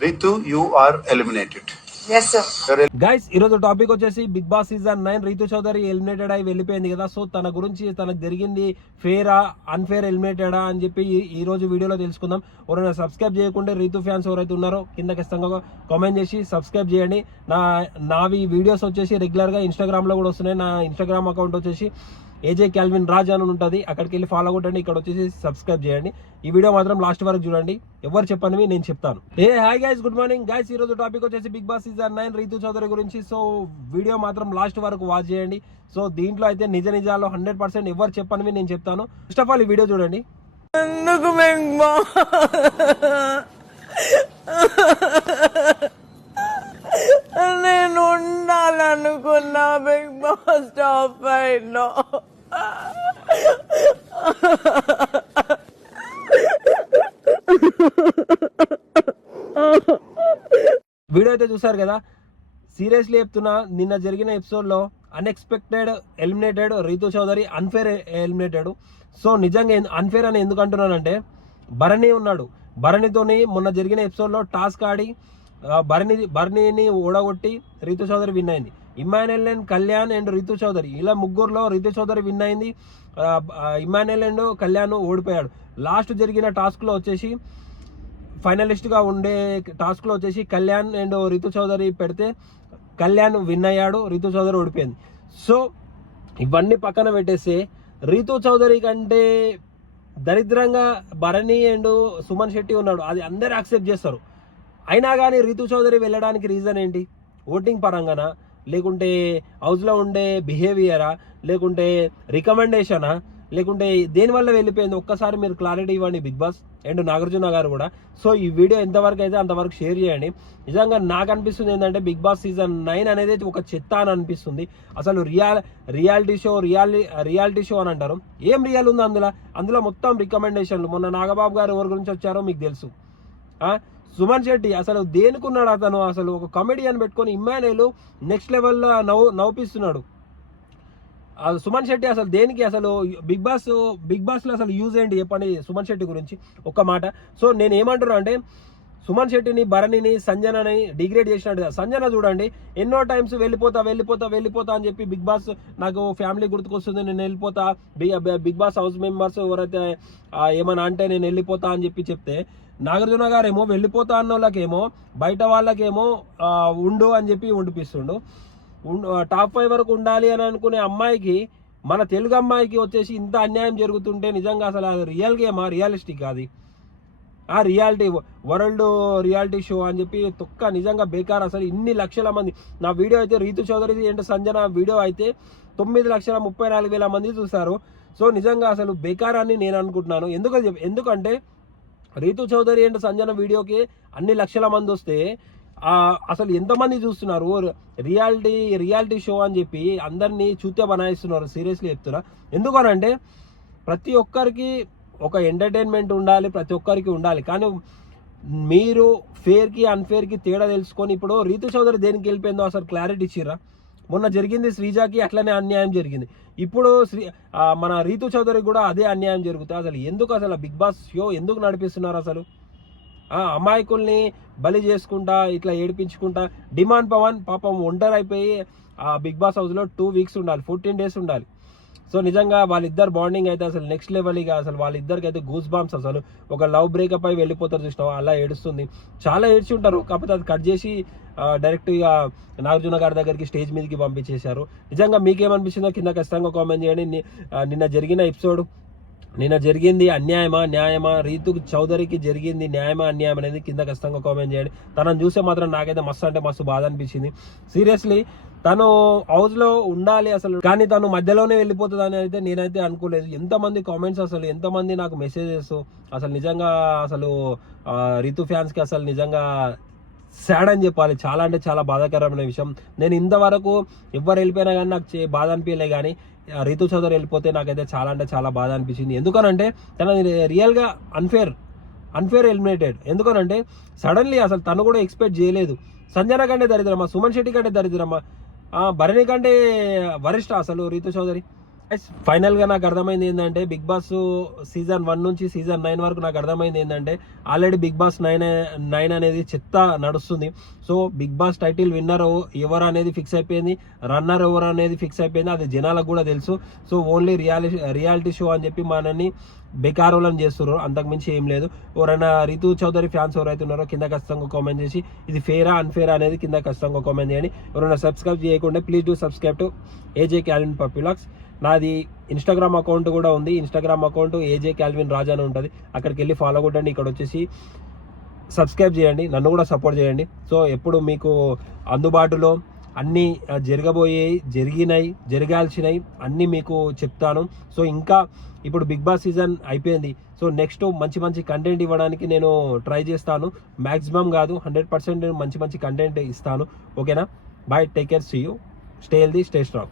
Ritu, you are eliminated. Yes, sir. Guys ఈరోజు topic వచ్చేసి Bigg Boss season 9 Reethu Chowdary eliminated అయి వెళ్ళిపోయింది కదా. సో తన గురించి తనకు జరిగింది ఫేరా అన్ఫేర్ ఎలిమినేటెడా అని చెప్పి ఈ రోజు వీడియోలో తెలుసుకుందాం. ఎవరైనా సబ్స్క్రైబ్ చేయకుండా రీతు ఫ్యాన్స్ ఎవరైతే ఉన్నారో కింద ఖచ్చితంగా కామెంట్ చేసి సబ్స్క్రైబ్ చేయండి. నావి వీడియోస్ వచ్చేసి రెగ్యులర్గా ఇన్స్టాగ్రామ్లో కూడా వస్తున్నాయి. నా ఇన్స్టాగ్రామ్ అకౌంట్ వచ్చేసి ఏజే క్యాల్విన్ రాజ్ అని ఉంటుంది. అక్కడికి వెళ్ళి ఫాలో కొట్టండి. ఇక్కడ వచ్చేసి సబ్స్క్రైబ్ చేయండి. ఈ వీడియో మాత్రం లాస్ట్ వరకు చూడండి. ఎవరు చెప్పనివి నేను చెప్తాను. Hi guys, good morning guys. ఈ రోజు టాపిక్ వచ్చేసి బిగ్ బాస్ సీజన్ 9 రీతు చౌదరి గురించి. సో వీడియో మాత్రం లాస్ట్ వరకు వాచ్ చేయండి. సో దీంట్లో అయితే నిజాలు 100% ఎవరు చెప్పనివి నేను చెప్తాను. ఫస్ట్ ఆఫ్ ఆల్ ఈ వీడియో చూడండి. నేను ఉండాలనుకున్నా బిగ్ బాస్ టాప్ 5 లో. వీడియో అయితే చూసారు కదా. సీరియస్లీ చెప్తున్నా, నిన్న జరిగిన ఎపిసోడ్లో unexpected eliminated Reethu Chowdary, unfair eliminated. So నిజంగా అన్ఫేర్ అని ఎందుకు అంటున్నానంటే, భరణి ఉన్నాడు. భరణితోని మొన్న జరిగిన ఎపిసోడ్లో టాస్క్ ఆడి భరణిని ఓడగొట్టి రీతు చౌదరి విన్ అయింది. Emmanuel and Kalyan and Reethu Chowdary, ఇలా ముగ్గురులో రీతు చౌదరి విన్ అయింది. ఇమాన్యుయల్ అండ్ కళ్యాణ్ ఓడిపోయాడు. లాస్ట్ జరిగిన టాస్క్లో వచ్చేసి ఫైనలిస్ట్గా ఉండే టాస్క్లో వచ్చేసి కళ్యాణ్ అండ్ రీతు చౌదరి పెడితే కళ్యాణ్ విన్ అయ్యాడు, రీతు చౌదరి ఓడిపోయింది. సో ఇవన్నీ పక్కన పెట్టేస్తే రీతు చౌదరి కంటే దరిద్రంగా భరణి అండ్ సుమన్ శెట్టి ఉన్నాడు. అది అందరు యాక్సెప్ట్ చేస్తారు. అయినా కానీ రీతు చౌదరి వెళ్ళడానికి రీజన్ ఏంటి? ఓటింగ్ పరంగానా, లేకుంటే హౌస్లో ఉండే బిహేవియరా, లేకుంటే రికమెండేషనా, లేకుంటే దేనివల్ల వెళ్ళిపోయింది? ఒక్కసారి మీరు క్లారిటీ ఇవ్వండి బిగ్ బాస్ అండ్ నాగార్జున గారు కూడా. సో ఈ వీడియో ఎంతవరకు అయితే అంతవరకు షేర్ చేయండి. నిజంగా నాకు అనిపిస్తుంది ఏంటంటే, బిగ్ బాస్ సీజన్ 9 అనేది ఒక చెత్త అని అనిపిస్తుంది. అసలు రియాలిటీ షో అని అంటారు. ఏం రియల్ ఉంది అందులో మొత్తం రికమెండేషన్లు. మొన్న నాగబాబు గారు ఎవరి గురించి వచ్చారో మీకు తెలుసు. సుమన్ శెట్టి అసలు దేనికున్నాడు? అతను అసలు ఒక కమెడియన్ పెట్టుకొని ఇమ్మాన్యుయల్ నెక్స్ట్ లెవెల్లో నవ్వుపిస్తున్నాడు. సుమన్ శెట్టి అసలు దేనికి? అసలు బిగ్ బాస్లో అసలు యూజ్ ఏంటి చెప్పండి సుమన్ శెట్టి గురించి ఒక్క మాట. సో నేను ఏమంటున్నా అంటే, సుమన్ శెట్టిని, భరణిని, సంజనని డిగ్రేడ్ చేసినట్టు కదా. సంజన చూడండి, ఎన్నో టైమ్స్ వెళ్ళిపోతా అని చెప్పి, బిగ్ బాస్ నాకు ఫ్యామిలీ గుర్తుకొస్తుంది, నేను వెళ్ళిపోతా, బిగ్ బాస్ హౌస్ మెంబర్స్ ఎవరైతే ఏమన్నా అంటే నేను వెళ్ళిపోతా అని చెప్తే, నాగార్జున గారేమో వెళ్ళిపోతా అన్న వాళ్ళకేమో, బయట వాళ్ళకేమో ఉండు అని చెప్పి ఉండిపిస్తుండు. టాప్ 5 వరకు ఉండాలి అని అనుకునే అమ్మాయికి, మన తెలుగు అమ్మాయికి వచ్చేసి ఇంత అన్యాయం జరుగుతుంటే నిజంగా అసలు అది రియల్ గేమా, రియలిస్టిక్? అది వరల్డ్ రియాలిటీ షో అని చెప్పి తొక్క. నిజంగా బేకార్. అసలు ఇన్ని లక్షల మంది, నా వీడియో అయితే రీతు చౌదరి అండ్ సంజన వీడియో అయితే 9,34,000 మంది చూశారు. సో నిజంగా అసలు బేకార్ అని నేను అనుకుంటున్నాను. ఎందుకంటే రీతు చౌదరి అండ్ సంజన వీడియోకి అన్ని లక్షల మంది వస్తే అసలు ఎంతమంది చూస్తున్నారు? రియాలిటీ షో అని చెప్పి అందరినీ చూతే బనాయిస్తున్నారు. సీరియస్లీ చెప్తున్నా. ఎందుకనంటే ప్రతి ఒక్కరికి ఒక ఎంటర్టైన్మెంట్ ఉండాలి, ప్రతి ఒక్కరికి ఉండాలి. కానీ మీరు ఫేర్కి అన్ఫేర్కి తేడా తెలుసుకొని, ఇప్పుడు రీతు చౌదరి దేనికి వెళ్ళిపోయిందో అసలు క్లారిటీ ఇచ్చిర్రా? మొన్న జరిగింది శ్రీజాకి అట్లనే అన్యాయం జరిగింది. ఇప్పుడు మన రీతు చౌదరికి కూడా అదే అన్యాయం జరుగుతుంది. అసలు ఎందుకు? అసలు బిగ్ బాస్ షో ఎందుకు నడిపిస్తున్నారు? అసలు అమాయకుల్ని బలి చేసుకుంటా, ఇట్లా ఏడిపించుకుంటా. డిమాండ్ పవన్ పాపం ఒంటరి అయిపోయి బిగ్ బాస్ హౌస్లో 2 వీక్స్ ఉండాలి, 14 డేస్ ఉండాలి. సో నిజంగా వాళ్ళిద్దరు బాండింగ్ అయితే అసలు నెక్స్ట్ లెవెల్. ఇక అసలు వాళ్ళిద్దరికి అయితే గూస్ బాంబ్స్. అసలు ఒక లవ్ బ్రేకప్ అయి వెళ్ళిపోతారు చూసినావు, అలా ఏడుస్తుంది. చాలా ఏడ్చి ఉంటారు. కాకపోతే అది కట్ చేసి డైరెక్ట్ ఇక నాగార్జున గారి దగ్గరికి స్టేజ్ మీదకి పంపించేశారు. నిజంగా మీకేమనిపించిందో కింద ఖచ్చితంగా కామెంట్ చేయండి. నిన్న జరిగిన ఎపిసోడ్, నిన్న జరిగింది అన్యాయమా న్యాయమా? రీతు చౌదరికి జరిగింది న్యాయమా అన్యాయం అనేది కింద ఖచ్చితంగా కామెంట్ చేయండి. తనను చూసే మాత్రం నాకైతే మస్తు అంటే మస్తు బాధ అనిపించింది. సీరియస్లీ తను హౌస్లో ఉండాలి అసలు, కానీ తను మధ్యలోనే వెళ్ళిపోతుంది అని అయితే నేనైతే అనుకోలేదు. ఎంతమంది కామెంట్స్, అసలు ఎంతమంది నాకు మెసేజెస్. అసలు నిజంగా అసలు రీతు ఫ్యాన్స్కి అసలు నిజంగా సాడ్ అని చెప్పాలి. చాలా అంటే చాలా బాధాకరమైన విషయం. నేను ఇంతవరకు ఎవరు వెళ్ళిపోయినా కానీ నాకు బాధ అనిపించలే, కానీ రీతు చౌదరి వెళ్ళిపోతే నాకైతే చాలా అంటే చాలా బాధ అనిపించింది. ఎందుకనంటే తన రియల్గా అన్ఫేర్ ఎలిమినేటెడ్. ఎందుకనంటే సడన్లీ అసలు తను కూడా ఎక్స్పెక్ట్ చేయలేదు. సంజన కంటే దరిద్రమా, సుమన్ శెట్టి కంటే దరిద్రమా, భరణి కంటే వరిష్ట అసలు రీతు చౌదరి. ఫైనల్ గా నాకు అర్థమైంది ఏంటంటే బిగ్ బాస్ సీజన్ 1 నుంచి సీజన్ 9 వరకు నాకు అర్థమైంది ఏంటంటే ఆల్రెడీ బిగ్ బాస్ 9 అనేది చెత్త నడుస్తుంది. So Bigg Boss title winner ఎవరు అనేది ఫిక్స్ అయిపోయింది, రన్నర్ ఎవరు అనేది ఫిక్స్ అయిపోయింది, అది జనాలకు కూడా తెలుసు. సో ఓన్లీ రియాలిటీ షో అని చెప్పి మనని బేకారులను చేస్తున్నారు, అంతకుమించి ఏం లేదు. ఎవరైనా రితు చౌదరి ఫ్యాన్స్ ఎవరైతే ఉన్నారో కింద ఖచ్చితంగా కామెంట్ చేసి ఇది ఫేరా అన్ఫేరా అనేది కింద ఖచ్చితంగా కామెంట్ చేయండి. ఎవరైనా సబ్స్క్రైబ్ చేయకుండా please do subscribe to ఏజే Calvin puppy vlogs. నాది ఇన్స్టాగ్రామ్ అకౌంట్ కూడా ఉంది. ఇన్స్టాగ్రామ్ అకౌంట్ ఏజే క్యాల్విన్ రాజా అని ఉంటుంది, అక్కడికి వెళ్ళి ఫాలో కొట్టండి. ఇక్కడ వచ్చేసి సబ్స్క్రైబ్ చేయండి, నన్ను కూడా సపోర్ట్ చేయండి. సో ఎప్పుడు మీకు అందుబాటులో అన్నీ జరిగినాయి జరగాల్సినవి అన్నీ మీకు చెప్తాను. సో ఇంకా ఇప్పుడు బిగ్ బాస్ సీజన్ అయిపోయింది. సో నెక్స్ట్ మంచి మంచి కంటెంట్ ఇవ్వడానికి నేను ట్రై చేస్తాను. మ్యాక్సిమం కాదు 100% మంచి కంటెంట్ ఇస్తాను. ఓకేనా? Bye, take care, see you, stay healthy, stay strong.